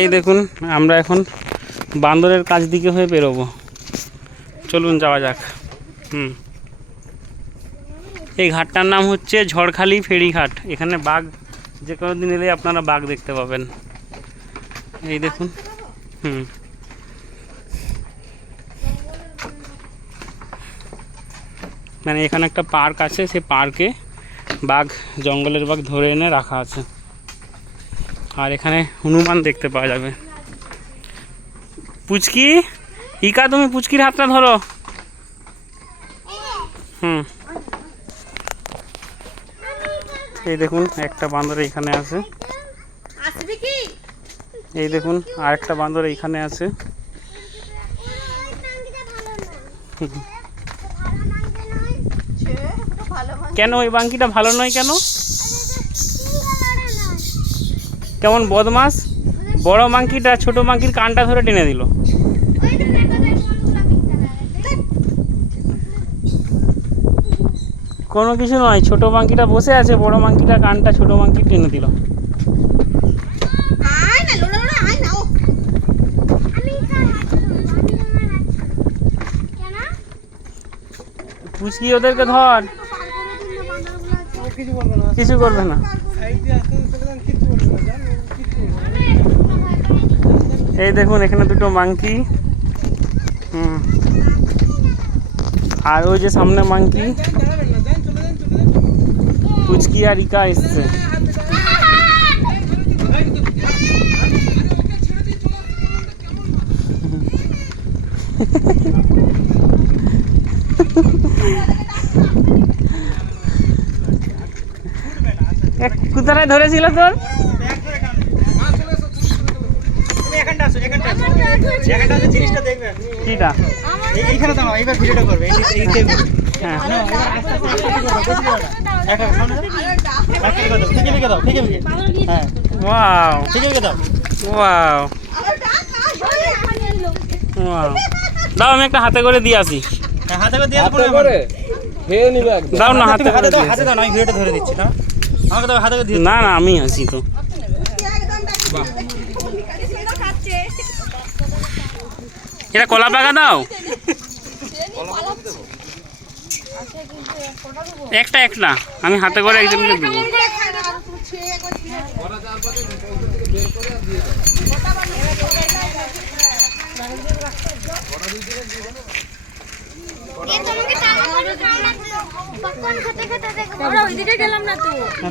এই দেখুন আমরা এখন বান্দরের কাছ দিকে হয়ে বেরোবো। চলুন যাওয়া যাক। হুম। এই ঘাটটার নাম হচ্ছে ঝড়খালি ফেরিঘাট। এখানে বাঘ যে কোনো দিন এলে আপনারা বাঘ দেখতে পাবেন। এই দেখুন হুম। মানে এখানে একটা পার্ক আছে সেই পার্কে বাঘ জঙ্গলের বাঘ ধরে এনে রাখা আছে। আর এখানে হনুমান দেখতে পাওয়া যাবে। পুচকি? ইকা তুমি পুচকির হাতটা ধরো। হুম। এই দেখুন একটা বান্দর এখানে আছে। এই দেখুন আর একটা বান্দর এইখানে আছে। কেন ওই বাঙ্কিটা ভালো নয় কেন? কেমন বদমাস? বড় মাংকিটা ছোট মাংকির কানটা ধরে টেনে দিল। কোনো কিছু নয়, ছোট মাংকিটা বসে আছে, বড় মাংকিটা কানটা ছোট মাংকি টেনে দিল। পুচকি ওদেরকে ধর। কিছু করবে না এই দেখুন এখানে দুটো মাংকি হুম আর ওই যে সামনে মাংকি পুচকি আর ইকা এসছে এ, কোথায় ধরেছিল তোর? হ্যাঁ। দাও ঠিক আছে ঠিক আছে হ্যাঁ। ওয়াও। ঠিক আছে দাও। ওয়াও। ওয়াও। দাও আমি একটা হাতে করে দিয়ে আসি। হ্যাঁ, হাতে করে দিয়ে দাও না হাতে হাতে দাও হাতে দাও না আমি ভিডিওটা ধরে দিচ্ছি না? আমাকে দাও হাতে করে দিয়ে না না আমি আসি তো। এটা কলা পাকা দাও। একটা একটা। আমি হাতে করে একজনকে দেবো।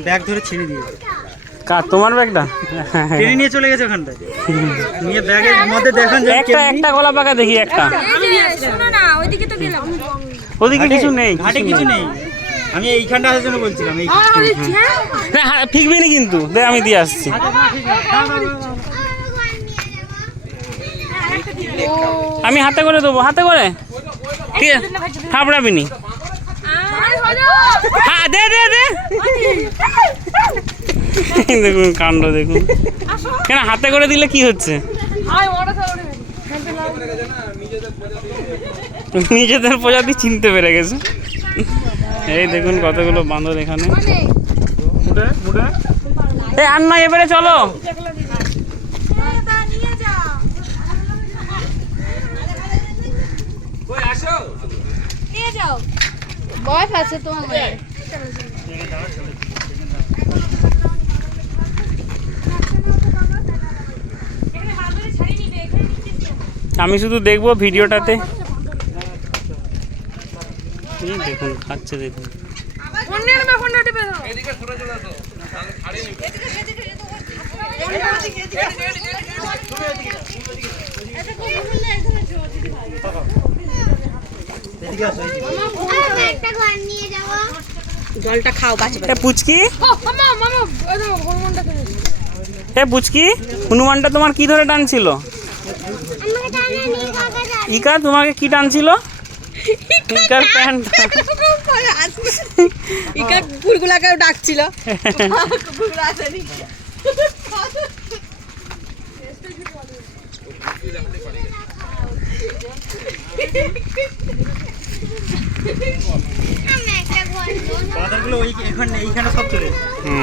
ব্যাগ ধরে ছিঁড়ে দিয়ে। কার তোমার ব্যাগটা? টেনে নিয়ে চলে গেছে ওখানটায়। নিয়ে ব্যাগের মধ্যে দেখান যে একটা একটা কলা পাকা দেখি একটা। ওদিকে কিছু নেই ঘাটে কিছু নেই। আমি এইখানটা আসার জন্য বলছিলাম এই না হ্যাঁ, ফিকবি না কিন্তু। দে আমি দিয়ে আসছি। আমি হাতে করে দেবো হাতে করে? ঠিক আছে থাপড়াবি নি। হ্যাঁ দে দে দে। দেখুন কাণ্ড দেখুন। কেন হাতে করে দিলে কি হচ্ছে? নিজেদের প্রজাতি চিনতে পেরে গেছে। এই দেখুন কতগুলো বাঁদর এখানে। এই আর নয় এবারে চলো। বয়স আছে তোমার মনে আমি শুধু দেখব ভিডিওটাতে দেখুন খাচ্ছে দেখুন এদিকে আসো এদিকে। জলটা খাও বাঁচবে। পুচকি? এ পুচকি? হনুমানটা তোমার কি ধরে টানছিল? ইকা তোমাকে কি টানছিল? ইকার প্যান্ট ইকা কুকুরগুলাকেও ডাকছিল। কুকুরগুলো আসেনি বাঁদরগুলো ওই এখানে এইখানে সব চলে হুম।